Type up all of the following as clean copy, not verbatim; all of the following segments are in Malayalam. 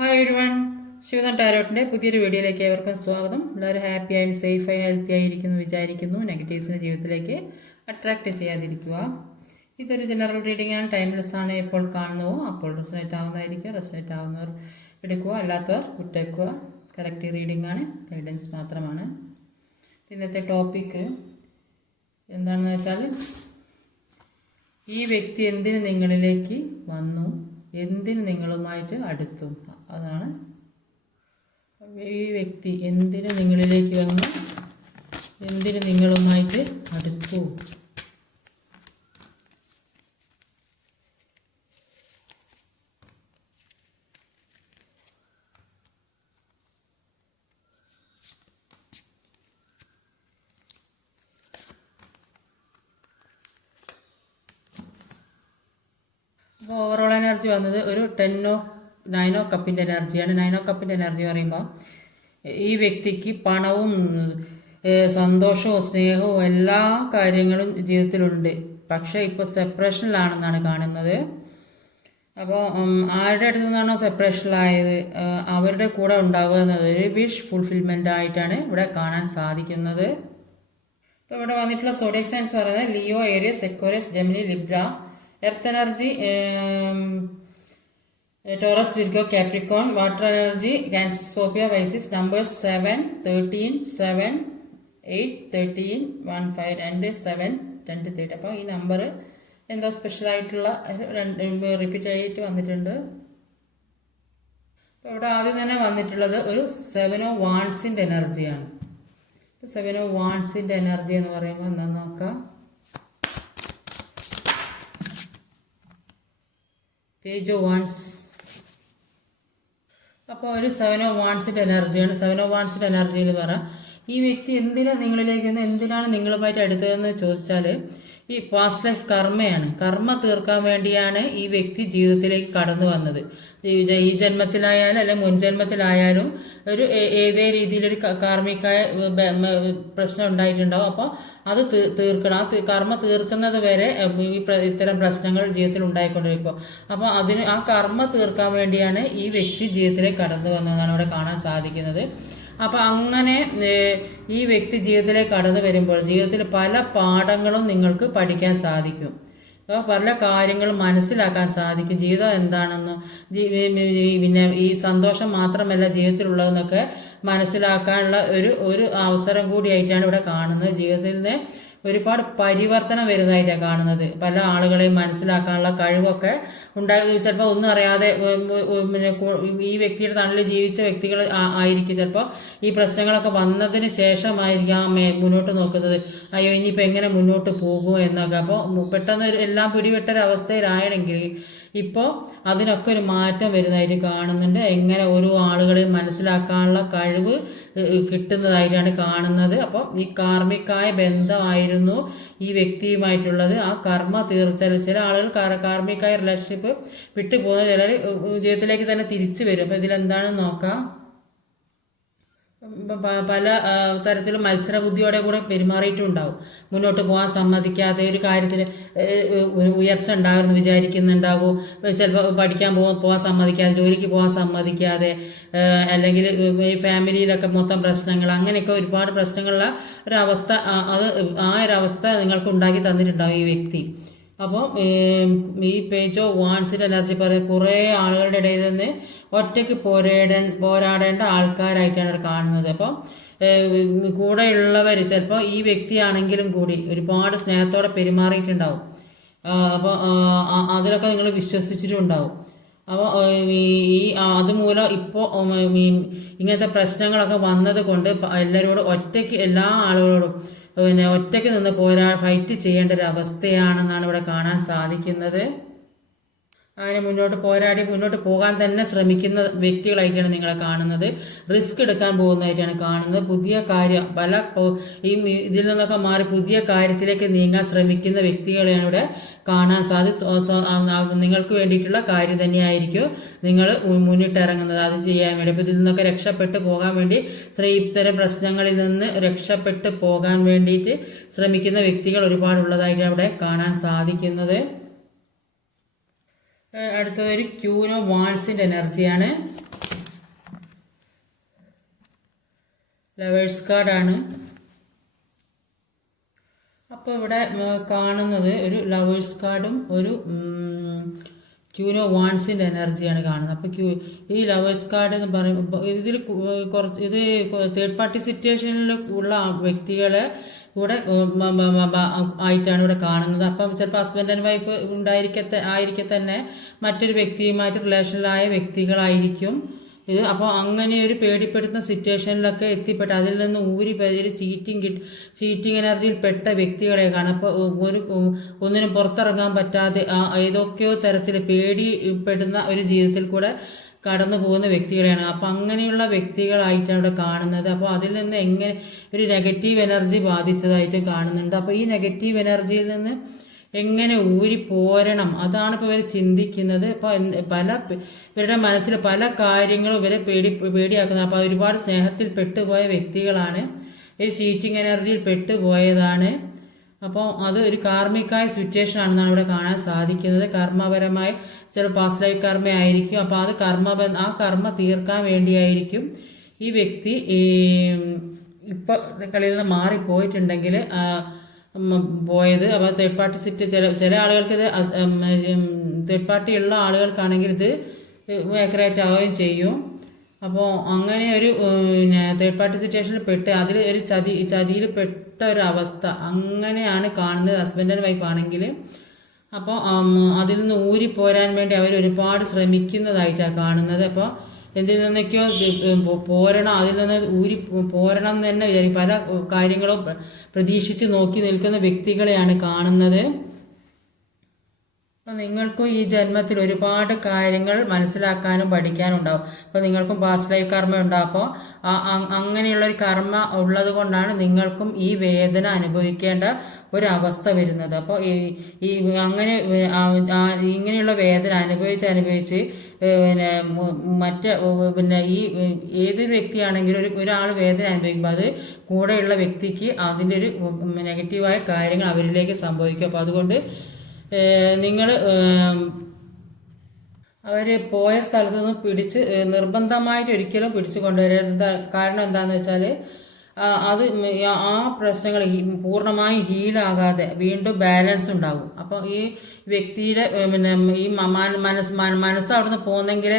ഹായ് എവരിവൺ, ശിവദൻ ടാരോട്ടിൻ്റെ പുതിയൊരു വീഡിയോയിലേക്ക് ഏവർക്കും സ്വാഗതം. എല്ലാവരും ഹാപ്പിയായും സേഫായി ഹെൽത്തി ആയിരിക്കുന്നു വിചാരിക്കുന്നു. നെഗറ്റീവ്സിനെ ജീവിതത്തിലേക്ക് അട്രാക്റ്റ് ചെയ്യാതിരിക്കുക. ഇതൊരു ജനറൽ റീഡിംഗ് ആണ്, ടൈംലെസ് ആണ്. എപ്പോൾ കാണുന്നുവോ അപ്പോൾ റിസൾട്ട് ആവുന്നതായിരിക്കും. റിസൾട്ട് ആവുന്നവർ എടുക്കുക, അല്ലാത്തവർ വിട്ടേക്കുക. കറക്റ്റ് റീഡിംഗ് ആണ്, ഗൈഡൻസ് മാത്രമാണ്. ഇന്നത്തെ ടോപ്പിക്ക് എന്താണെന്ന് വെച്ചാൽ, ഈ വ്യക്തി എന്തിന് നിങ്ങളിലേക്ക് വന്നു, എന്തിന് നിങ്ങളുമായിട്ട് അടുത്തു, അതാണ്. ഈ വ്യക്തി എന്തിന് നിങ്ങളിലേക്ക് വന്നു, എന്തിന് നിങ്ങളുമായിട്ട് അടുത്തു. അപ്പോൾ ഓവറോൾ എനർജി വന്നത് ഒരു 9 കപ്പിൻ്റെ എനർജിയാണ്. 9 കപ്പിൻ്റെ എനർജി പറയുമ്പോൾ ഈ വ്യക്തിക്ക് പണവും സന്തോഷവും സ്നേഹവും എല്ലാ കാര്യങ്ങളും ജീവിതത്തിലുണ്ട്. പക്ഷേ ഇപ്പോൾ സെപ്പറേഷനിലാണെന്നാണ് കാണുന്നത്. അപ്പോൾ ആരുടെ അടുത്തു നിന്നാണോ സെപ്പറേഷനിലായത് അവരുടെ കൂടെ ഉണ്ടാകുക എന്നത് ഒരു വിഷ് ഫുൾഫിൽമെൻ്റ് ആയിട്ടാണ് ഇവിടെ കാണാൻ സാധിക്കുന്നത്. ഇപ്പോൾ ഇവിടെ വന്നിട്ടുള്ള സോഡിയക് സൈൻസ് പറയുന്നത് Leo, Aries, Aquarius, Gemini, Libra. Earth energy Taurus, Virgo, Capricorn. Water energy Cancer, Scorpio, Pisces. Numbers 7, 13, 7, 8, 13, 1, 5, 2, 7, 2, 3. അപ്പോൾ ഈ നമ്പർ എന്തോ സ്പെഷ്യലായിട്ടുള്ള റിപ്പീറ്റ് ആയിട്ട് വന്നിട്ടുണ്ട്. അപ്പോൾ ഇവിടെ ആദ്യം തന്നെ വന്നിട്ടുള്ളത് ഒരു 7 ഓഫ് വാൺസിൻ്റെ എനർജിയാണ്. 7 ഓഫ് വാൺസിൻ്റെ എനർജി എന്ന് പറയുമ്പോൾ എന്താണെന്ന് നോക്കാം. Page of wands. അപ്പോൾ ഒരു 7 ഓഫ് വാൺസിൻ്റെ എനർജിയാണ്. 7 ഓഫ് വാൺസിൻ്റെ എനർജിയിൽ പറയാം, ഈ വ്യക്തി എന്തിനാണ് നിങ്ങളിലേക്ക് വന്ന്, എന്തിനാണ് നിങ്ങളുമായിട്ട് അടുത്തതെന്ന് ചോദിച്ചാൽ ഈ പാസ്റ്റ് ലൈഫ് കർമ്മയാണ്. കർമ്മ തീർക്കാൻ വേണ്ടിയാണ് ഈ വ്യക്തി ജീവിതത്തിലേക്ക് കടന്നു വന്നത്. ഈ ജന്മത്തിലായാലും അല്ലെങ്കിൽ മുൻജന്മത്തിലായാലും ഒരു ഏതേ രീതിയിലൊരു കാർമ്മികമായ പ്രശ്നം ഉണ്ടായിട്ടുണ്ടാവും. അപ്പോൾ അത് തീർക്കണം. ആ കർമ്മ തീർക്കുന്നത് വരെ ഇത്തരം പ്രശ്നങ്ങൾ ജീവിതത്തിൽ ഉണ്ടായിക്കൊണ്ടിരിക്കും. അപ്പോൾ ആ കർമ്മ തീർക്കാൻ വേണ്ടിയാണ് ഈ വ്യക്തി ജീവിതത്തിലേക്ക് കടന്നു വന്നതെന്നാണ് ഇവിടെ കാണാൻ സാധിക്കുന്നത്. അപ്പോൾ അങ്ങനെ ഈ വ്യക്തി ജീവിതത്തിലേക്ക് കടന്നു വരുമ്പോൾ ജീവിതത്തിൽ പല പാഠങ്ങളും നിങ്ങൾക്ക് പഠിക്കാൻ സാധിക്കും. അപ്പോൾ പല കാര്യങ്ങളും മനസ്സിലാക്കാൻ സാധിക്കും. ജീവിതം എന്താണെന്നും പിന്നെ ഈ സന്തോഷം മാത്രമല്ല ജീവിതത്തിലുള്ളതെന്നൊക്കെ മനസ്സിലാക്കാനുള്ള ഒരു അവസരം കൂടിയായിട്ടാണ് ഇവിടെ കാണുന്നത്. ജീവിതത്തിൽ നിന്ന് ഒരുപാട് പരിവർത്തനം വരുന്നതായിട്ടാണ് കാണുന്നത്. പല ആളുകളെയും മനസ്സിലാക്കാനുള്ള കഴിവൊക്കെ ഉണ്ടായി. ചിലപ്പോൾ ഒന്നും അറിയാതെ പിന്നെ ഈ വ്യക്തിയുടെ തണലിൽ ജീവിച്ച വ്യക്തികൾ ആയിരിക്കും ചിലപ്പോൾ ഈ പ്രശ്നങ്ങളൊക്കെ വന്നതിന് ശേഷമായിരിക്കും മുന്നോട്ട് നോക്കുന്നത്. അയ്യോ ഇനിയിപ്പോൾ എങ്ങനെ മുന്നോട്ട് പോകുമോ എന്നൊക്കെ. അപ്പോൾ പെട്ടെന്ന് എല്ലാം പിടിപെട്ടൊരവസ്ഥയിലായെങ്കിൽ ഇപ്പോൾ അതിനൊക്കെ ഒരു മാറ്റം വരുന്നതായിട്ട് കാണുന്നുണ്ട്. എങ്ങനെ ഓരോ ആളുകളെയും മനസ്സിലാക്കാനുള്ള കഴിവ് കിട്ടുന്നതായിട്ടാണ് കാണുന്നത്. അപ്പോൾ ഈ കാർമ്മികമായ ബന്ധമായിരുന്നു ഈ വ്യക്തിയുമായിട്ടുള്ളത്. ആ കർമ്മ ചില ആളുകൾ കാർമ്മികമായ റിലേഷൻഷിപ്പ് വിട്ടുപോകുന്ന ചിലർ ജീവിതത്തിലേക്ക് തന്നെ തിരിച്ചു വരും. അപ്പോൾ ഇതിലെന്താണെന്ന് നോക്കാം. പല തരത്തിലും മത്സരബുദ്ധിയോടെ കൂടെ പെരുമാറിയിട്ടുണ്ടാവും. മുന്നോട്ട് പോകാൻ സമ്മതിക്കാതെ ഒരു കാര്യത്തിൽ ഉയർച്ച ഉണ്ടാകുമെന്ന് വിചാരിക്കുന്നുണ്ടാകും. ചിലപ്പോൾ പഠിക്കാൻ പോകാൻ സമ്മതിക്കാതെ, ജോലിക്ക് പോകാൻ സമ്മതിക്കാതെ, അല്ലെങ്കിൽ ഈ ഫാമിലിയിലൊക്കെ മൊത്തം പ്രശ്നങ്ങൾ, അങ്ങനെയൊക്കെ ഒരുപാട് പ്രശ്നങ്ങളുള്ള ഒരവസ്ഥ, ആ ഒരവസ്ഥ നിങ്ങൾക്ക് ഉണ്ടാക്കി തന്നിട്ടുണ്ടാകും ഈ വ്യക്തി. അപ്പോൾ ഈ പേജ് ഓഫ് വാൺസിൻ്റെ എനർജി പറയും കുറേ ആളുകളുടെ ഇടയിൽ നിന്ന് ഒറ്റയ്ക്ക് പോരാടേണ്ട ആൾക്കാരായിട്ടാണ് ഇവിടെ കാണുന്നത്. അപ്പോൾ കൂടെയുള്ളവർ ചിലപ്പോൾ ഈ വ്യക്തിയാണെങ്കിലും കൂടി ഒരുപാട് സ്നേഹത്തോടെ പെരുമാറിയിട്ടുണ്ടാവും. അപ്പോൾ അതിലൊക്കെ നിങ്ങൾ വിശ്വസിച്ചിട്ടുണ്ടാവും. അപ്പോൾ അതുമൂലം ഇപ്പോൾ ഇങ്ങനത്തെ പ്രശ്നങ്ങളൊക്കെ വന്നത് കൊണ്ട് എല്ലാവരോടും എല്ലാ ആളുകളോടും പിന്നെ ഒറ്റയ്ക്ക് നിന്ന് ഫൈറ്റ് ചെയ്യേണ്ട ഒരു അവസ്ഥയാണെന്നാണ് ഇവിടെ കാണാൻ സാധിക്കുന്നത്. അങ്ങനെ മുന്നോട്ട് പോകാൻ തന്നെ ശ്രമിക്കുന്ന വ്യക്തികളായിട്ടാണ് നിങ്ങളെ കാണുന്നത്. റിസ്ക് എടുക്കാൻ പോകുന്നതായിട്ടാണ് കാണുന്നത്. പുതിയ കാര്യം ഇതിൽ നിന്നൊക്കെ മാറി പുതിയ കാര്യത്തിലേക്ക് നീങ്ങാൻ ശ്രമിക്കുന്ന വ്യക്തികളെയാണ് ഇവിടെ കാണാൻ നിങ്ങൾക്ക് വേണ്ടിയിട്ടുള്ള കാര്യം തന്നെയായിരിക്കും നിങ്ങൾ മുന്നിട്ടിറങ്ങുന്നത് അത് ചെയ്യാൻ വേണ്ടി. അപ്പോൾ ഇതിൽ നിന്നൊക്കെ രക്ഷപ്പെട്ടു പോകാൻ വേണ്ടി ഇത്തരം പ്രശ്നങ്ങളിൽ നിന്ന് രക്ഷപ്പെട്ടു പോകാൻ വേണ്ടിയിട്ട് ശ്രമിക്കുന്ന വ്യക്തികൾ ഒരുപാടുള്ളതായിട്ട് അവിടെ കാണാൻ സാധിക്കുന്നത്. അടുത്തതൊരു ക്യൂൻ ഓഫ് വാൺസിൻ്റെ എനർജിയാണ്. ലവേഴ്സ് കാർഡാണ്. അപ്പോൾ ഇവിടെ കാണുന്നത് ഒരു ലവേഴ്സ് കാർഡും ഒരു ക്യൂൻ ഓഫ് വാൺസിൻ്റെ എനർജിയാണ് കാണുന്നത്. അപ്പോൾ ഈ ലവേഴ്സ് കാർഡ് എന്ന് പറയുമ്പോൾ ഇതിൽ കുറച്ച് ഇത് തേർഡ് പാർട്ടി സിറ്റുവേഷനിൽ ഉള്ള വ്യക്തികളെ ഇവിടെ ആയിട്ടാണ് ഇവിടെ കാണുന്നത്. അപ്പം ചിലപ്പോൾ ഹസ്ബൻഡ് ആൻഡ് വൈഫ് ആയിരിക്കെ തന്നെ മറ്റൊരു വ്യക്തിയുമായിട്ട് റിലേഷനിലായ വ്യക്തികളായിരിക്കും ഇത്. അപ്പോൾ അങ്ങനെ ഒരു പേടിപ്പെടുത്തുന്ന സിറ്റുവേഷനിലൊക്കെ എത്തിപ്പെട്ട് അതിൽ നിന്ന് ഊരി പേര് ചീറ്റിംഗ് എനർജിയിൽ പെട്ട വ്യക്തികളെ കാണാം. അപ്പോൾ ഒന്നിനും പുറത്തിറങ്ങാൻ പറ്റാതെ ഏതൊക്കെയോ തരത്തിൽ പേടിപ്പെടുന്ന ഒരു ജീവിതത്തിൽ കൂടെ കടന്നു പോകുന്ന വ്യക്തികളെയാണ്. അപ്പോൾ അങ്ങനെയുള്ള വ്യക്തികളായിട്ടാണ് ഇവിടെ കാണുന്നത്. അപ്പോൾ അതിൽ നിന്ന് എങ്ങനെ ഒരു നെഗറ്റീവ് എനർജി ബാധിച്ചതായിട്ട് കാണുന്നുണ്ട്. അപ്പോൾ ഈ നെഗറ്റീവ് എനർജിയിൽ നിന്ന് എങ്ങനെ ഊരിപ്പോരണം അതാണ് ഇപ്പോൾ ഇവർ ചിന്തിക്കുന്നത്. ഇപ്പോൾ ഇവരുടെ മനസ്സിൽ പല കാര്യങ്ങളും ഇവരെ പേടിയാക്കുന്നത്. അപ്പോൾ ഒരുപാട് സ്നേഹത്തിൽ പെട്ടുപോയ വ്യക്തികളാണ്, ഒരു ചീറ്റിംഗ് എനർജിയിൽ പെട്ടുപോയതാണ്. അപ്പോൾ അത് ഒരു കാർമികമായ സിറ്റുവേഷൻ ആണെന്നാണ് ഇവിടെ കാണാൻ സാധിക്കുന്നത്. കർമ്മപരമായി ചില പാസ്റ്റ് ലൈഫ് കർമ്മ ആയിരിക്കും. അപ്പോൾ അത് ആ കർമ്മ തീർക്കാൻ വേണ്ടിയായിരിക്കും ഈ വ്യക്തി ഇപ്പോൾ കളിയിൽ നിന്ന് മാറിപ്പോയിട്ടുണ്ടെങ്കിൽ പോയത്. അപ്പോൾ തേർഡ് പാർട്ടി ചില ആളുകൾക്ക് ഇത് തേർഡ് പാർട്ടി ഉള്ള ആളുകൾക്കാണെങ്കിൽ ഇത് ആക്യുറേറ്റ് ആവുകയും ചെയ്യും. അപ്പോൾ അങ്ങനെ ഒരു തേർഡ് പാർട്ടി സിറ്റുവേഷനിൽ പെട്ട് അതിൽ ഒരു ചതിയിൽ പെട്ട ഒരു അവസ്ഥ അങ്ങനെയാണ് കാണുന്നത് ഹസ്ബൻഡ് ആൻഡ് വൈഫ് ആണെങ്കിൽ. അപ്പോൾ അതിൽ നിന്ന് ഊരിപ്പോരാൻ വേണ്ടി അവർ ഒരുപാട് ശ്രമിക്കുന്നതായിട്ടാണ് കാണുന്നത്. അപ്പോൾ എന്തിൽ നിന്നൊക്കെയോ പോരണം, അതിൽ നിന്ന് പോരണം എന്ന് തന്നെ വിചാരിക്കും. പല കാര്യങ്ങളും പ്രതീക്ഷിച്ച് നോക്കി നിൽക്കുന്ന വ്യക്തികളെയാണ് കാണുന്നത്. അപ്പോൾ നിങ്ങൾക്കും ഈ ജന്മത്തിൽ ഒരുപാട് കാര്യങ്ങൾ മനസ്സിലാക്കാനും പഠിക്കാനും ഉണ്ടാവും. അപ്പോൾ നിങ്ങൾക്കും പാസ്റ്റ് ലൈഫ് കർമ്മ ഉണ്ടാവും. അപ്പോൾ അങ്ങനെയുള്ളൊരു കർമ്മ ഉള്ളത് കൊണ്ടാണ് നിങ്ങൾക്കും ഈ വേദന അനുഭവിക്കേണ്ട ഒരവസ്ഥ വരുന്നത്. അപ്പോൾ ഈ അങ്ങനെ ഇങ്ങനെയുള്ള വേദന അനുഭവിച്ച് പിന്നെ ഈ ഏതൊരു വ്യക്തിയാണെങ്കിലും ഒരാൾ വേദന അനുഭവിക്കുമ്പോൾ അത് കൂടെയുള്ള വ്യക്തിക്ക് അതിൻ്റെ ഒരു നെഗറ്റീവായ കാര്യങ്ങൾ അവരിലേക്ക് സംഭവിക്കും. അപ്പോൾ അതുകൊണ്ട് നിങ്ങൾ അവർ പോയ സ്ഥലത്ത് നിന്ന് നിർബന്ധമായിട്ട് ഒരിക്കലും പിടിച്ചു കൊണ്ടുവരരുത്. കാരണം എന്താണെന്ന് വെച്ചാൽ അത് ആ പ്രശ്നങ്ങൾ പൂർണ്ണമായും ഹീലാകാതെ വീണ്ടും ബാലൻസ് ഉണ്ടാകും. അപ്പോൾ ഈ വ്യക്തിയുടെ പിന്നെ ഈ മനസ്സ് അവിടുന്ന് പോകുന്നെങ്കിൽ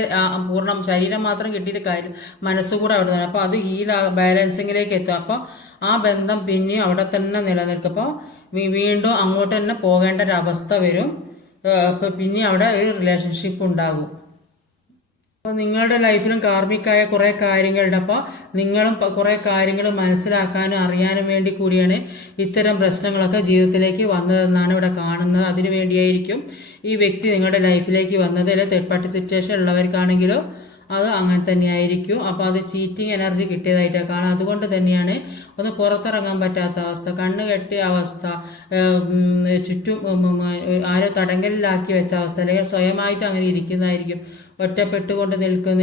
ശരീരം മാത്രം കിട്ടിയിട്ട് കാര്യം മനസ്സുകൂടെ അവിടെ നിന്ന്. അപ്പോൾ അത് ബാലൻസിങ്ങിലേക്ക് എത്തും. അപ്പോൾ ആ ബന്ധം പിന്നെയും അവിടെ തന്നെ നിലനിൽക്കും. അപ്പോൾ വീണ്ടും അങ്ങോട്ട് തന്നെ പോകേണ്ട ഒരു അവസ്ഥ വരും. അപ്പോൾ പിന്നെ അവിടെ ഒരു റിലേഷൻഷിപ്പ് ഉണ്ടാകും. അപ്പോൾ നിങ്ങളുടെ ലൈഫിലും കാർമികമായ കുറേ കാര്യങ്ങളുണ്ട്. അപ്പോൾ നിങ്ങളും കുറേ കാര്യങ്ങൾ മനസ്സിലാക്കാനും അറിയാനും വേണ്ടി കൂടിയാണ് ഇത്തരം പ്രശ്നങ്ങളൊക്കെ ജീവിതത്തിലേക്ക് വന്നതെന്നാണ് ഇവിടെ കാണുന്നത്. അതിനു വേണ്ടിയായിരിക്കും ഈ വ്യക്തി നിങ്ങളുടെ ലൈഫിലേക്ക് വന്നത്. അല്ലെങ്കിൽ തേർഡ് പാർട്ടി സിറ്റുവേഷൻ ഉള്ളവർക്കാണെങ്കിലോ അത് അങ്ങനെ തന്നെയായിരിക്കും. അപ്പോൾ അത് ചീറ്റിംഗ് എനർജി കിട്ടിയതായിട്ടാണ് കാണാം. അതുകൊണ്ട് തന്നെയാണ് ഒന്ന് പുറത്തിറങ്ങാൻ പറ്റാത്ത അവസ്ഥ, കണ്ണ് കെട്ടിയ അവസ്ഥ, ചുറ്റും ആരോ തടങ്കലിലാക്കി വെച്ച അവസ്ഥ, അല്ലെങ്കിൽ സ്വയമായിട്ട് അങ്ങനെ ഇരിക്കുന്നതായിരിക്കും. ഒറ്റപ്പെട്ടുകൊണ്ട് നിൽക്കുന്ന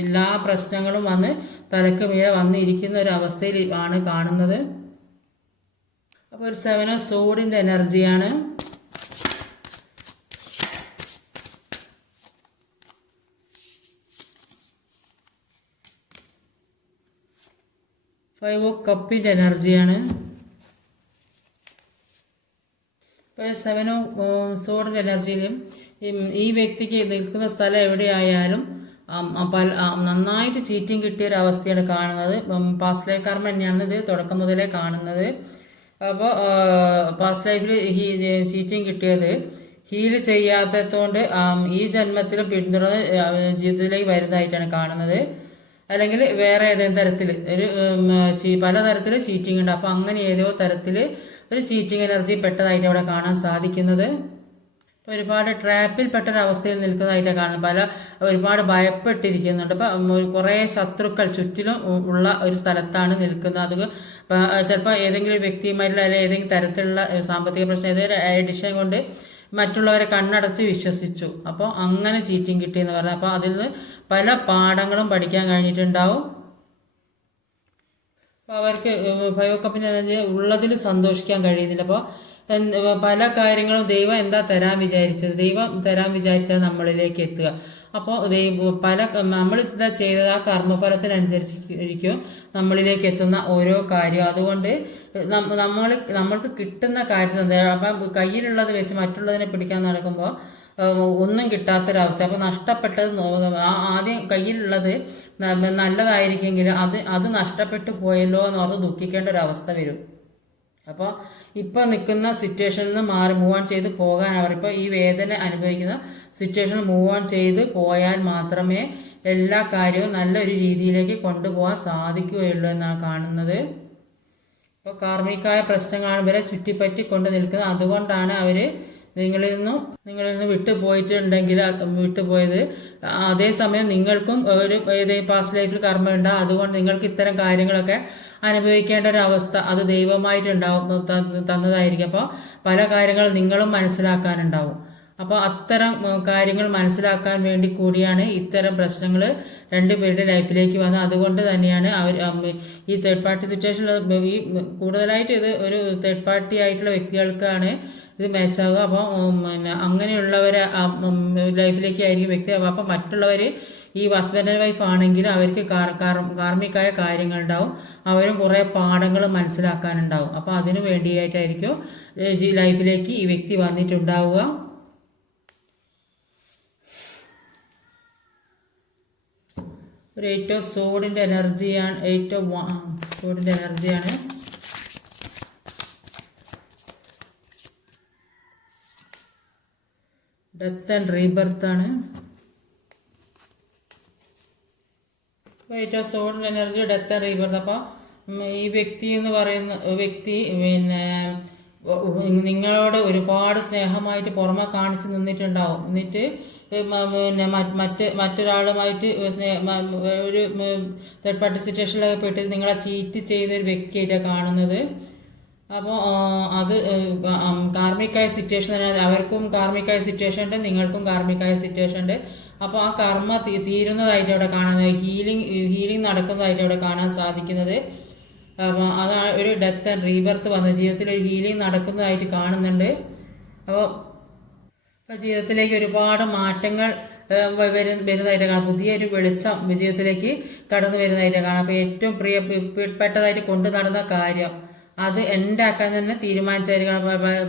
എല്ലാ പ്രശ്നങ്ങളും വന്ന് തലക്ക് മീതെ വന്നിരിക്കുന്ന ഒരു അവസ്ഥയിൽ ആണ് കാണുന്നത്. അപ്പോൾ ഒരു 7 ഓഫ് സോഡിൻ്റെ എനർജിയാണ്. ഫൈവ് ഓഫ് കപ്പിൻ്റെ എനർജിയാണ്. ഇപ്പോൾ 7 ഓഫ് സോഡിൻ്റെ എനർജിയിലും ഈ വ്യക്തിക്ക് നിൽക്കുന്ന സ്ഥലം എവിടെയായാലും നന്നായിട്ട് ചീറ്റിംഗ് കിട്ടിയ ഒരു അവസ്ഥയാണ് കാണുന്നത്. പാസ്റ്റ് ലൈഫ് കർമ്മ തന്നെയാണ് ഇത് തുടക്കം മുതലേ കാണുന്നത്. അപ്പോൾ പാസ്റ്റ് ലൈഫിൽ ചീറ്റിംഗ് കിട്ടിയത് ഹീൽ ചെയ്യാത്തതുകൊണ്ട് ഈ ജന്മത്തിലും പിന്തുടർന്ന് ജീവിതത്തിലേക്ക് വരുന്നതായിട്ടാണ് കാണുന്നത്. അല്ലെങ്കിൽ വേറെ ഏതെങ്കിലും തരത്തിൽ ഒരു പലതരത്തിൽ ചീറ്റിംഗ് ഉണ്ട്. അപ്പോൾ അങ്ങനെ ഏതോ തരത്തിൽ ഒരു ചീറ്റിംഗ് എനർജി പെട്ടതായിട്ട് അവിടെ കാണാൻ സാധിക്കുന്നത്. ഇപ്പോൾ ഒരുപാട് ട്രാപ്പിൽ പെട്ടൊരവസ്ഥയിൽ നിൽക്കുന്നതായിട്ടാണ് കാണുന്നത്. ഒരുപാട് ഭയപ്പെട്ടിരിക്കുന്നുണ്ട്. അപ്പം കുറേ ശത്രുക്കൾ ചുറ്റിലും ഉള്ള ഒരു സ്ഥലത്താണ് നിൽക്കുന്നത്. അത് ചിലപ്പോൾ ഏതെങ്കിലും വ്യക്തിയുമായിട്ടുള്ള അല്ലെങ്കിൽ ഏതെങ്കിലും തരത്തിലുള്ള സാമ്പത്തിക പ്രശ്നം ഏതൊരു എഡിഷൻ കൊണ്ട് മറ്റുള്ളവരെ കണ്ണടച്ച് വിശ്വസിച്ചു. അപ്പോൾ അങ്ങനെ ചീറ്റിംഗ് കിട്ടിയെന്ന് പറഞ്ഞാൽ അപ്പോൾ അതിൽ നിന്ന് പല പാഠങ്ങളും പഠിക്കാൻ കഴിഞ്ഞിട്ടുണ്ടാവും. അപ്പോൾ അവർക്ക് ഫൈവ് ഓഫ് കപ്പിൻ്റെ എനർജി ഉള്ളതിൽ സന്തോഷിക്കാൻ കഴിയുന്നില്ല. അപ്പോൾ പല കാര്യങ്ങളും ദൈവം എന്താ തരാൻ വിചാരിച്ചത് നമ്മളിലേക്ക് എത്തുക. അപ്പോൾ പല നമ്മൾ ഇതാ ചെയ്തത് ആ കർമ്മഫലത്തിനനുസരിച്ചിരിക്കും നമ്മളിലേക്ക് എത്തുന്ന ഓരോ കാര്യം. അതുകൊണ്ട് നമ്മൾക്ക് കിട്ടുന്ന കാര്യത്തിൽ എന്താ, അപ്പം കയ്യിലുള്ളത് വെച്ച് മറ്റുള്ളതിനെ പിടിക്കാൻ നടക്കുമ്പോൾ ഒന്നും കിട്ടാത്തൊരവസ്ഥ. അപ്പോൾ നഷ്ടപ്പെട്ടത് ആദ്യം കയ്യിലുള്ളത് നല്ലതായിരിക്കുമെങ്കിൽ അത് നഷ്ടപ്പെട്ടു പോയല്ലോ എന്ന് ഓർത്ത് ദുഃഖിക്കേണ്ട ഒരു അവസ്ഥ വരും. അപ്പോൾ ഇപ്പോൾ നിൽക്കുന്ന സിറ്റുവേഷനിൽ നിന്ന് മൂവ് ഓൺ ചെയ്ത് പോകാൻ ഇപ്പോൾ ഈ വേദന അനുഭവിക്കുന്ന സിറ്റുവേഷനിൽ മൂവ് ഓൺ ചെയ്ത് പോയാൽ മാത്രമേ എല്ലാ കാര്യവും നല്ലൊരു രീതിയിലേക്ക് കൊണ്ടുപോകാൻ സാധിക്കുകയുള്ളൂ എന്നാണ് കാണുന്നത്. ഇപ്പോൾ കാർമികമായ പ്രശ്നങ്ങളാണ് ഇവരെ ചുറ്റിപ്പറ്റി കൊണ്ട് നിൽക്കുന്നത്. അതുകൊണ്ടാണ് അവർ നിങ്ങളിൽ നിന്ന് വിട്ടുപോയിട്ടുണ്ടെങ്കിൽ വിട്ടുപോയത്. അതേസമയം നിങ്ങൾക്കും ഒരു പാസ്റ്റ് ലൈഫിൽ കർമ്മയുണ്ട്. അതുകൊണ്ട് നിങ്ങൾക്ക് ഇത്തരം കാര്യങ്ങളൊക്കെ അനുഭവിക്കേണ്ട ഒരു അവസ്ഥ അത് ദൈവമായിട്ടുണ്ടാവും തന്നതായിരിക്കും. അപ്പോൾ പല കാര്യങ്ങളും നിങ്ങളും മനസ്സിലാക്കാനുണ്ടാവും. അപ്പോൾ അത്തരം കാര്യങ്ങൾ മനസ്സിലാക്കാൻ വേണ്ടി കൂടിയാണ് ഇത്തരം പ്രശ്നങ്ങൾ രണ്ടുപേരുടെ ലൈഫിലേക്ക് വന്നത്. അതുകൊണ്ട് തന്നെയാണ് ഈ തേർഡ് പാർട്ടി സിറ്റുവേഷനിൽ ഈ കൂടുതലായിട്ട് ഇത് ഒരു തേർഡ് പാർട്ടി ആയിട്ടുള്ള വ്യക്തികൾക്കാണ് ഇത് മാച്ചാവുക. അപ്പോൾ അങ്ങനെയുള്ളവരെ ലൈഫിലേക്ക് ആയിരിക്കും വ്യക്തി. അപ്പോൾ മറ്റുള്ളവർ ഈ ഹസ്ബൻഡ് ആൻഡ് വൈഫ് ആണെങ്കിൽ അവർക്ക് കാർമികമായ കാര്യങ്ങളുണ്ടാവും. അവരും കുറേ പാഠങ്ങൾ മനസ്സിലാക്കാനുണ്ടാവും. അപ്പോൾ അതിനു വേണ്ടിയായിട്ടായിരിക്കും ലൈഫിലേക്ക് ഈ വ്യക്തി വന്നിട്ടുണ്ടാവുക. ഒരു 8 ഓഫ് സോഡിൻ്റെ എനർജിയാണ്. 8 ഓഫ് സോഡിൻ്റെ എനർജിയാണ്. ഡെത്ത് ആൻഡ് റീബർത്ത് ആണ്. 8 ഓഫ് സോഡിൻ്റെ എനർജി, ഡെത്ത് ആൻഡ് റീബർത്ത്. അപ്പോൾ ഈ വ്യക്തി എന്ന് പറയുന്ന വ്യക്തി നിങ്ങളോട് ഒരുപാട് സ്നേഹമായിട്ട് പുറമെ കാണിച്ച് നിന്നിട്ടുണ്ടാവും. എന്നിട്ട് മറ്റൊരാളുമായിട്ട് ഒരു തേർഡ് പാർട്ടി സിറ്റുവേഷനിലൊക്കെ പെട്ടിട്ട് നിങ്ങളെ ചീറ്റ് ചെയ്ത ഒരു വ്യക്തിയായിട്ടാണ് കാണുന്നത്. അപ്പോൾ അത് കാർമികമായ സിറ്റുവേഷൻ തന്നെ. അവർക്കും കാർമികമായ സിറ്റുവേഷൻ ഉണ്ട്, നിങ്ങൾക്കും കാർമികമായ സിറ്റുവേഷൻ ഉണ്ട്. അപ്പോൾ ആ കർമ്മ തീരുന്നതായിട്ട് അവിടെ കാണുന്നത്, ഹീലിംഗ് നടക്കുന്നതായിട്ട് അവിടെ കാണാൻ സാധിക്കുന്നത്. അപ്പോൾ അതാണ് ഒരു ഡെത്ത് ആൻഡ് റീബർത്ത് വന്നത്. ജീവിതത്തിൽ ഒരു ഹീലിംഗ് നടക്കുന്നതായിട്ട് കാണുന്നുണ്ട്. അപ്പോൾ ജീവിതത്തിലേക്ക് ഒരുപാട് മാറ്റങ്ങൾ വരുന്നതായിട്ട് കാണാം. പുതിയൊരു വെളിച്ചം ജീവിതത്തിലേക്ക് കടന്നു വരുന്നതായിട്ട് കാണാം. അപ്പോൾ ഏറ്റവും പ്രിയപ്പെട്ടതായിട്ട് കൊണ്ടു നടന്ന കാര്യം അത് എൻ്റെ ആക്കാൻ തന്നെ തീരുമാനിച്ചായിരിക്കണം.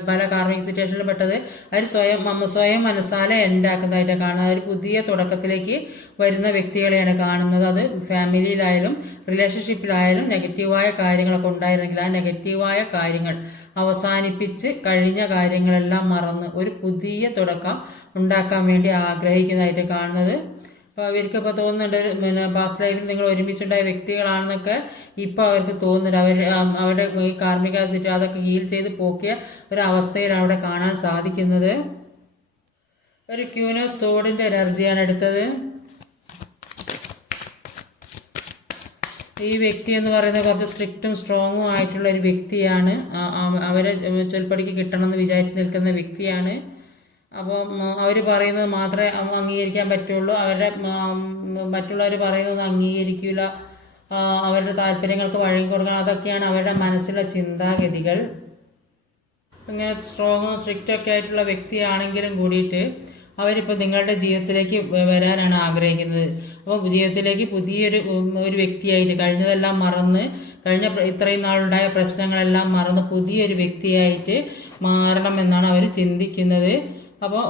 പല കാർമിക് സിറ്റുവേഷനിൽ പെട്ടത് അവർ സ്വയം മനസ്സാലെ എൻ്റെ ആക്കുന്നതായിട്ടാണ് കാണുന്നത്. ഒരു പുതിയ തുടക്കത്തിലേക്ക് വരുന്ന വ്യക്തികളെയാണ് കാണുന്നത്. അത് ഫാമിലിയിലായാലും റിലേഷൻഷിപ്പിലായാലും നെഗറ്റീവായ കാര്യങ്ങളൊക്കെ ഉണ്ടായിരുന്നെങ്കിൽ ആ നെഗറ്റീവായ കാര്യങ്ങൾ അവസാനിപ്പിച്ച് കഴിഞ്ഞ കാര്യങ്ങളെല്ലാം മറന്ന് ഒരു പുതിയ തുടക്കം ഉണ്ടാക്കാൻ വേണ്ടി ആഗ്രഹിക്കുന്നതായിട്ട് കാണുന്നത്. അപ്പോൾ അവർക്കിപ്പോൾ തോന്നുന്നുണ്ട് പാസ്റ്റ് ലൈഫിൽ നിങ്ങൾ ഒരുമിച്ചുണ്ടായ വ്യക്തികളാണെന്നൊക്കെ ഇപ്പോൾ അവർക്ക് തോന്നുന്നുണ്ട്. അവരുടെ ഈ കാർമിക സിറ്റ് അതൊക്കെ ഹീൽ ചെയ്ത് പോക്കിയ ഒരവസ്ഥയിലാണ് അവിടെ കാണാൻ സാധിക്കുന്നത്. ഒരു ക്യൂൻ ഓഫ് സോഡിൻ്റെ എനർജിയാണ് എടുത്തത്. ഈ വ്യക്തി എന്ന് പറയുന്നത് കുറച്ച് സ്ട്രിക്റ്റും സ്ട്രോങ്ങും ആയിട്ടുള്ള ഒരു വ്യക്തിയാണ്. അവരെ ചൊൽപ്പടിക്ക് കിട്ടണമെന്ന് വിചാരിച്ച് നിൽക്കുന്ന വ്യക്തിയാണ്. അപ്പോൾ അവർ പറയുന്നത് മാത്രമേ അംഗീകരിക്കാൻ പറ്റുള്ളൂ. മറ്റുള്ളവർ പറയുന്നത് അംഗീകരിക്കില്ല. അവരുടെ താല്പര്യങ്ങൾക്ക് വഴങ്ങി കൊടുക്കണം. അതൊക്കെയാണ് അവരുടെ മനസ്സിലെ ചിന്താഗതികൾ. ഇങ്ങനെ സ്ട്രോങ്ങും സ്ട്രിക്റ്റൊക്കെ ആയിട്ടുള്ള വ്യക്തിയാണെങ്കിലും കൂടിയിട്ട് അവരിപ്പോൾ നിങ്ങളുടെ ജീവിതത്തിലേക്ക് വരാനാണ് ആഗ്രഹിക്കുന്നത്. അപ്പോൾ ജീവിതത്തിലേക്ക് പുതിയൊരു വ്യക്തിയായിട്ട് കഴിഞ്ഞതെല്ലാം മറന്ന് ഇത്രയും നാളുണ്ടായ പ്രശ്നങ്ങളെല്ലാം മറന്ന് പുതിയൊരു വ്യക്തിയായിട്ട് മാറണമെന്നാണ് അവർ ചിന്തിക്കുന്നത്. അപ്പോൾ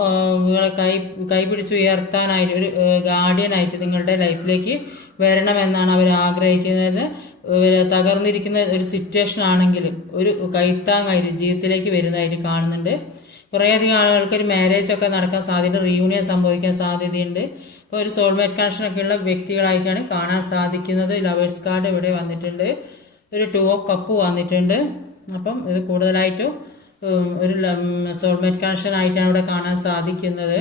നിങ്ങളെ കൈപിടിച്ച് ഉയർത്താനായിട്ട് ഒരു ഗാർഡിയനായിട്ട് നിങ്ങളുടെ ലൈഫിലേക്ക് വരണമെന്നാണ് അവർ ആഗ്രഹിക്കുന്നത്. തകർന്നിരിക്കുന്ന ഒരു സിറ്റുവേഷൻ ആണെങ്കിൽ ഒരു കൈത്താങ്ങായിട്ട് ജീവിതത്തിലേക്ക് വരുന്നതായിട്ട് കാണുന്നുണ്ട്. കുറേയധികം ആളുകൾക്ക് ഒരു മാരേജൊക്കെ നടക്കാൻ സാധ്യത, റീയൂണിയൻ സംഭവിക്കാൻ സാധ്യതയുണ്ട്. ഇപ്പോൾ ഒരു സോൾമേറ്റ് കണക്ഷനൊക്കെയുള്ള വ്യക്തികളായിട്ടാണ് കാണാൻ സാധിക്കുന്നത്. ലവേഴ്സ് കാർഡ് ഇവിടെ വന്നിട്ടുണ്ട്. ഒരു 2 ഓഫ് കപ്പ് വന്നിട്ടുണ്ട്. അപ്പം ഇത് കൂടുതലായിട്ടും ഒരു സോൾമേറ്റ് കണക്ഷൻ ആയിട്ടാണ് ഇവിടെ കാണാൻ സാധിക്കുന്നത്.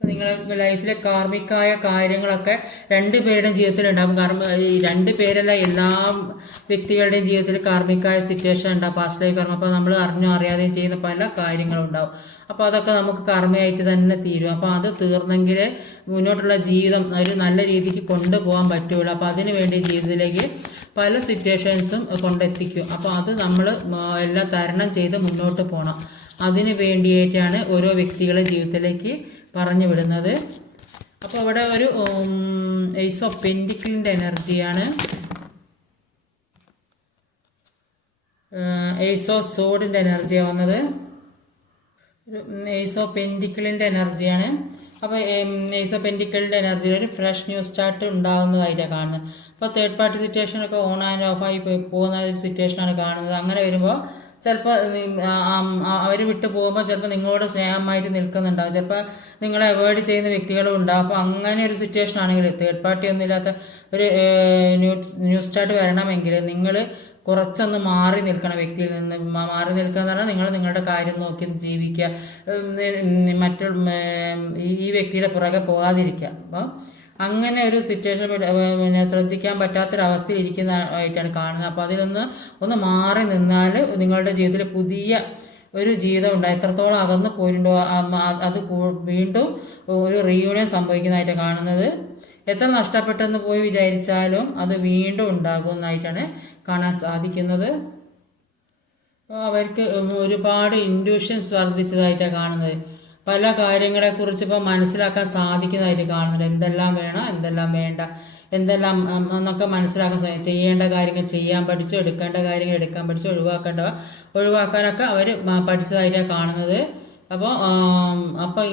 നിങ്ങളുടെ ലൈഫിലെ കാർമികമായ കാര്യങ്ങളൊക്കെ രണ്ടുപേരുടെയും ജീവിതത്തിലുണ്ടാകും. കാരണം ഈ 2 പേരല്ല, എല്ലാ വ്യക്തികളുടെയും ജീവിതത്തിൽ കാർമികമായ സിറ്റുവേഷൻ ഉണ്ടാകും, പാസ്റ്റ് ലൈഫ് കർമ്മ. അപ്പോൾ നമ്മൾ അറിഞ്ഞോ അറിയാതെയും ചെയ്യുന്ന പല കാര്യങ്ങളും ഉണ്ടാവും. അപ്പോൾ അതൊക്കെ നമുക്ക് കർമ്മയായിട്ട് തന്നെ തീരും. അപ്പോൾ അത് തീർന്നെങ്കിൽ മുന്നോട്ടുള്ള ജീവിതം ഒരു നല്ല രീതിക്ക് കൊണ്ടുപോകാൻ പറ്റുള്ളൂ. അപ്പോൾ അതിനു വേണ്ടി ജീവിതത്തിലേക്ക് പല സിറ്റുവേഷൻസും കൊണ്ടെത്തിക്കും. അപ്പോൾ അത് നമ്മൾ എല്ലാം തരണം ചെയ്ത് മുന്നോട്ട് പോകണം. അതിന് വേണ്ടിയിട്ടാണ് ഓരോ വ്യക്തികളെ ജീവിതത്തിലേക്ക് പറഞ്ഞു വിടുന്നത്. അപ്പോൾ അവിടെ ഒരു ഏസ് ഓഫ് പെൻറ്റിക്കിളിൻ്റെ എനർജിയാണ്, ഏസ് ഓഫ് സോഡിൻ്റെ എനർജിയാണ് വന്നത്, ഏസ് ഓഫ് പെൻറ്റിക്കിളിൻ്റെ എനർജിയാണ്. അപ്പോൾ ഏസ് ഓഫ് പെൻറ്റിക്കിളിൻ്റെ എനർജിയിൽ ഒരു ഫ്രഷ് ന്യൂ സ്റ്റാർട്ട് ഉണ്ടാകുന്നതായിട്ടാണ് കാണുന്നത്. അപ്പോൾ തേർഡ് പാർട്ടി സിറ്റുവേഷനൊക്കെ ഓൺ ആൻഡ് ഓഫായി പോകുന്ന ഒരു സിറ്റുവേഷനാണ് കാണുന്നത്. അങ്ങനെ വരുമ്പോൾ ചിലപ്പോൾ അവർ വിട്ടു പോകുമ്പോൾ ചിലപ്പോൾ നിങ്ങളോട് സ്നേഹമായിട്ട് നിൽക്കുന്നുണ്ടാവും, ചിലപ്പോൾ നിങ്ങളെ അവോയ്ഡ് ചെയ്യുന്ന വ്യക്തികളും ഉണ്ടാവും. അപ്പോൾ അങ്ങനെ ഒരു സിറ്റുവേഷൻ ആണെങ്കിൽ തേർഡ് പാർട്ടി ഒന്നും ഇല്ലാത്ത ഒരു ന്യൂ സ്റ്റാർട്ട് വരണമെങ്കിൽ നിങ്ങൾ കുറച്ചൊന്ന് മാറി നിൽക്കണം, വ്യക്തിയിൽ നിന്ന് മാറി നിൽക്കുക എന്ന് പറഞ്ഞാൽ നിങ്ങൾ നിങ്ങളുടെ കാര്യം നോക്കി ജീവിക്കുക, ഈ വ്യക്തിയുടെ പുറകെ പോകാതിരിക്കുക. അപ്പോൾ അങ്ങനെ ഒരു സിറ്റുവേഷൻ പിന്നെ ശ്രദ്ധിക്കാൻ പറ്റാത്തൊരവസ്ഥയിൽ ഇരിക്കുന്നതായിട്ടാണ് കാണുന്നത്. അപ്പോൾ ഒന്ന് മാറി നിന്നാൽ നിങ്ങളുടെ ജീവിതത്തിൽ പുതിയ ഒരു ജീവിതം ഉണ്ടായി, എത്രത്തോളം അകന്ന് പോയിട്ടുണ്ടോ അത് വീണ്ടും ഒരു റീയൂണിയൻ സംഭവിക്കുന്നതായിട്ടാണ് കാണുന്നത്. എത്ര നഷ്ടപ്പെട്ടെന്ന് പോയി വിചാരിച്ചാലും അത് വീണ്ടും ഉണ്ടാകുന്നതായിട്ടാണ് കാണാൻ സാധിക്കുന്നത്. അവർക്ക് ഒരുപാട് ഇൻഡ്യൂഷൻസ് വർദ്ധിച്ചതായിട്ടാണ് കാണുന്നത്. പല കാര്യങ്ങളെക്കുറിച്ച് ഇപ്പോൾ മനസ്സിലാക്കാൻ സാധിക്കുന്നതായിട്ട് കാണുന്നുണ്ട്. എന്തെല്ലാം വേണം, എന്തെല്ലാം വേണ്ട, എന്തെല്ലാം എന്നൊക്കെ മനസ്സിലാക്കാൻ സാധിക്കും. ചെയ്യേണ്ട കാര്യങ്ങൾ ചെയ്യാൻ പഠിച്ചു, എടുക്കേണ്ട കാര്യങ്ങൾ എടുക്കാൻ പഠിച്ചു, ഒഴിവാക്കാനൊക്കെ അവർ പഠിച്ചതായിട്ടാണ് കാണുന്നത്. അപ്പോൾ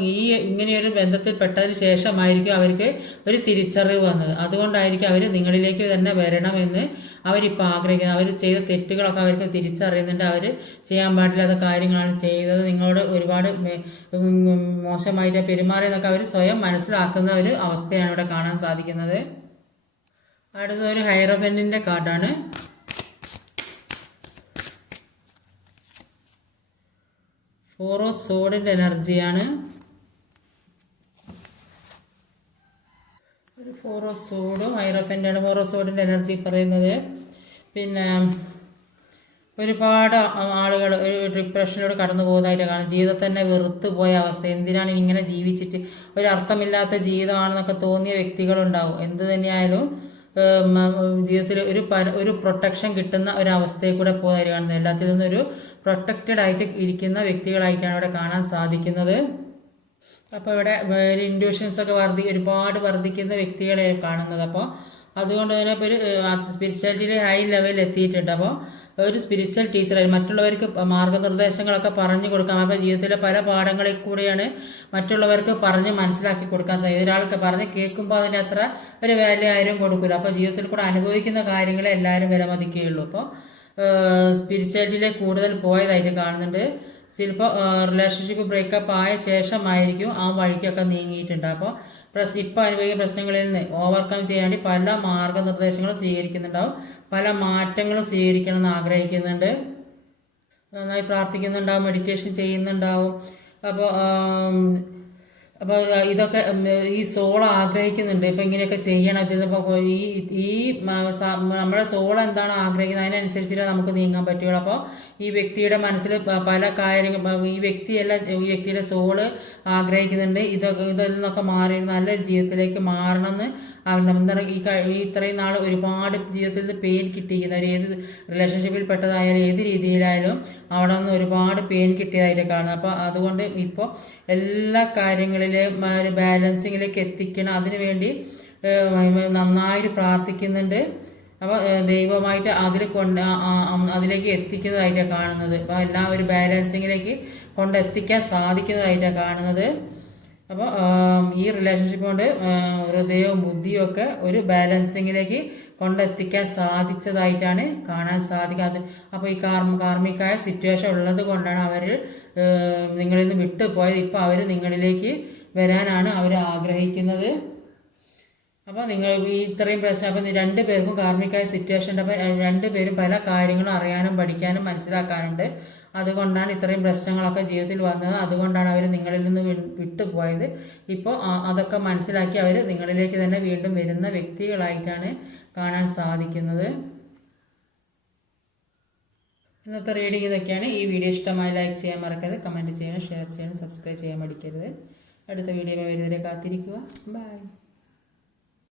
ഇങ്ങനെയൊരു ബന്ധത്തിൽ പെട്ടതിന് ശേഷമായിരിക്കും അവർക്ക് ഒരു തിരിച്ചറിവ് വന്നത്. അതുകൊണ്ടായിരിക്കും അവർ നിങ്ങളിലേക്ക് തന്നെ വരണമെന്ന് അവരിപ്പോൾ ആഗ്രഹിക്കുന്നത്. അവർ ചെയ്ത തെറ്റുകളൊക്കെ അവർക്ക് തിരിച്ചറിയുന്നുണ്ട്. അവർ ചെയ്യാൻ പാടില്ലാത്ത കാര്യങ്ങളാണ് ചെയ്തത്, നിങ്ങളോട് ഒരുപാട് മോശമായിട്ട് പെരുമാറിയെന്നൊക്കെ അവർ സ്വയം മനസ്സിലാക്കുന്ന ഒരു അവസ്ഥയാണ് ഇവിടെ കാണാൻ സാധിക്കുന്നത്. അടുത്തൊരു ഹൈറോഫന്റിൻ്റെ കാർഡാണ്. ഫോർ ഓഫ് സോഡിൻ്റെ എനർജിയാണ്. ഒരു ഫോർ ഓഫ് സോഡും ഹൈറോഫൻ്റാണ് ഫോർ ഓഫ് സോഡിൻ്റെ എനർജി പറയുന്നത്. പിന്നെ ഒരുപാട് ആളുകൾ ഒരു ഡിപ്രഷനിലൂടെ കടന്നു പോകുന്നതായിട്ട് കാണും. ജീവിതം തന്നെ വെറുത്തു പോയ അവസ്ഥ, എന്തിനാണ് ഇങ്ങനെ ജീവിച്ചിട്ട്, ഒരു അർത്ഥമില്ലാത്ത ജീവിതമാണെന്നൊക്കെ തോന്നിയ വ്യക്തികളുണ്ടാവും. എന്ത് തന്നെയായാലും ജീവിതത്തിൽ ഒരു പ്രൊട്ടക്ഷൻ കിട്ടുന്ന ഒരവസ്ഥയിൽ കൂടെ പോകുന്നതായിട്ട് കാണുന്നത്. എല്ലാത്തിൽ നിന്നും ഒരു പ്രൊട്ടക്റ്റഡ് ആയിട്ട് ഇരിക്കുന്ന വ്യക്തികളായിട്ടാണ് ഇവിടെ കാണാൻ സാധിക്കുന്നത്. അപ്പോൾ ഇവിടെ ഇൻഡ്യൂഷൻസൊക്കെ ഒരുപാട് വർദ്ധിക്കുന്ന വ്യക്തികളെ കാണുന്നത്. അപ്പോൾ അതുകൊണ്ട് തന്നെ ഇപ്പോൾ ഒരു സ്പിരിച്വാലിറ്റിയിൽ ഹൈ ലെവലിൽ എത്തിയിട്ടുണ്ട്. അപ്പോൾ ഒരു സ്പിരിച്വൽ ടീച്ചറായി മറ്റുള്ളവർക്ക് മാർഗനിർദ്ദേശങ്ങളൊക്കെ പറഞ്ഞു കൊടുക്കാം. അപ്പോൾ ജീവിതത്തിലെ പല പാഠങ്ങളിൽ കൂടെയാണ് മറ്റുള്ളവർക്ക് പറഞ്ഞ് മനസ്സിലാക്കി കൊടുക്കാൻ സാധിക്കും. ഒരാൾക്ക് പറഞ്ഞ് കേൾക്കുമ്പോൾ അതിന് അത്ര ഒരു വാല്യൂ ആരും കൊടുക്കില്ല. അപ്പോൾ ജീവിതത്തിൽ കൂടെ അനുഭവിക്കുന്ന കാര്യങ്ങളെ എല്ലാവരും വിലമതിക്കുകയുള്ളൂ. അപ്പോൾ സ്പിരിച്വാലിറ്റിയിലെ കൂടുതൽ പോയതായിട്ട് കാണുന്നുണ്ട്. ചിലപ്പോൾ റിലേഷൻഷിപ്പ് ബ്രേക്കപ്പ് ആയ ശേഷമായിരിക്കും ആ വഴിക്കൊക്കെ നീങ്ങിയിട്ടുണ്ട്. അപ്പോൾ ഇപ്പോൾ അനുഭവിക്കുന്ന പ്രശ്നങ്ങളിൽ നിന്ന് ഓവർകം ചെയ്യാൻ വേണ്ടി പല മാർഗനിർദ്ദേശങ്ങളും സ്വീകരിക്കുന്നുണ്ടാവും, പല മാറ്റങ്ങളും സ്വീകരിക്കണമെന്ന് ആഗ്രഹിക്കുന്നുണ്ട്, നന്നായി പ്രാർത്ഥിക്കുന്നുണ്ടാവും, മെഡിറ്റേഷൻ ചെയ്യുന്നുണ്ടാവും. അപ്പോൾ ഇതൊക്കെ ഈ സോൾ ആഗ്രഹിക്കുന്നുണ്ട്. ഇപ്പോൾ ഇങ്ങനെയൊക്കെ ചെയ്യണം. ഇതിപ്പോൾ ഈ നമ്മുടെ സോൾ എന്താണ് ആഗ്രഹിക്കുന്നത് അതിനനുസരിച്ചിട്ട് നമുക്ക് നീങ്ങാൻ പറ്റുള്ളൂ. അപ്പോൾ ഈ വ്യക്തിയുടെ മനസ്സിൽ പല കാര്യങ്ങൾ ഈ വ്യക്തിയുടെ സോള് ആഗ്രഹിക്കുന്നുണ്ട്. ഇതിൽ നിന്നൊക്കെ മാറി നല്ലൊരു ജീവിതത്തിലേക്ക് മാറണമെന്ന് ഇത്രയും നാൾ ഒരുപാട് ജീവിതത്തിൽ പെയിൻ കിട്ടിയിരിക്കുന്നവർ ഏത് റിലേഷൻഷിപ്പിൽ പെട്ടതായാലും ഏത് രീതിയിലായാലും അവിടെ നിന്ന് ഒരുപാട് പെയിൻ കിട്ടിയതായിട്ട് കാണുന്നത്. അപ്പോൾ അതുകൊണ്ട് ഇപ്പോൾ എല്ലാ കാര്യങ്ങളിലും ഒരു ബാലൻസിങ്ങിലേക്ക് എത്തിക്കണം. അതിനുവേണ്ടി നന്നായിട്ട് പ്രാർത്ഥിക്കുന്നുണ്ട്. അപ്പോൾ ദൈവമായിട്ട് അതിലേക്ക് എത്തിക്കുന്നതായിട്ടാണ് കാണുന്നത്. അപ്പോൾ എല്ലാം ഒരു ബാലൻസിങ്ങിലേക്ക് കൊണ്ടെത്തിക്കാൻ സാധിക്കുന്നതായിട്ടാണ് കാണുന്നത്. അപ്പോൾ ഈ റിലേഷൻഷിപ്പ് കൊണ്ട് ഹൃദയവും ബുദ്ധിയും ഒക്കെ ഒരു ബാലൻസിങ്ങിലേക്ക് കൊണ്ടെത്തിക്കാൻ സാധിച്ചതായിട്ടാണ് കാണാൻ സാധിക്കാത്തത്. അപ്പോൾ ഈ കാർമികമായ സിറ്റുവേഷൻ ഉള്ളത് കൊണ്ടാണ് അവർ നിങ്ങളിൽ നിന്ന് വിട്ടുപോയത്. ഇപ്പോൾ അവർ നിങ്ങളിലേക്ക് വരാനാണ് അവർ ആഗ്രഹിക്കുന്നത്. അപ്പോൾ നിങ്ങൾ ഇത്രയും പ്രശ്നം അപ്പോൾ രണ്ടുപേർക്കും കാർമികമായ സിറ്റുവേഷൻ ഉണ്ട്. അപ്പോൾ രണ്ടുപേരും പല കാര്യങ്ങളും അറിയാനും പഠിക്കാനും മനസ്സിലാക്കാനുണ്ട്. അതുകൊണ്ടാണ് ഇത്രയും പ്രശ്നങ്ങളൊക്കെ ജീവിതത്തിൽ വന്നത്. അതുകൊണ്ടാണ് അവർ നിങ്ങളിൽ നിന്ന് വിട്ടുപോയത്. ഇപ്പോൾ അതൊക്കെ മനസ്സിലാക്കി അവർ നിങ്ങളിലേക്ക് തന്നെ വീണ്ടും വരുന്ന വ്യക്തികളായിട്ടാണ് കാണാൻ സാധിക്കുന്നത്. ഇന്നത്തെ റീഡിങ് ഇതൊക്കെയാണ്. ഈ വീഡിയോ ഇഷ്ടമായി ലൈക്ക് ചെയ്യാൻ മറക്കരുത്, കമൻറ്റ് ചെയ്യണം, ഷെയർ ചെയ്യണം, സബ്സ്ക്രൈബ് ചെയ്യാൻ മടിക്കരുത്. അടുത്ത വീഡിയോ വരുന്നവരെ കാത്തിരിക്കുക. ബൈ.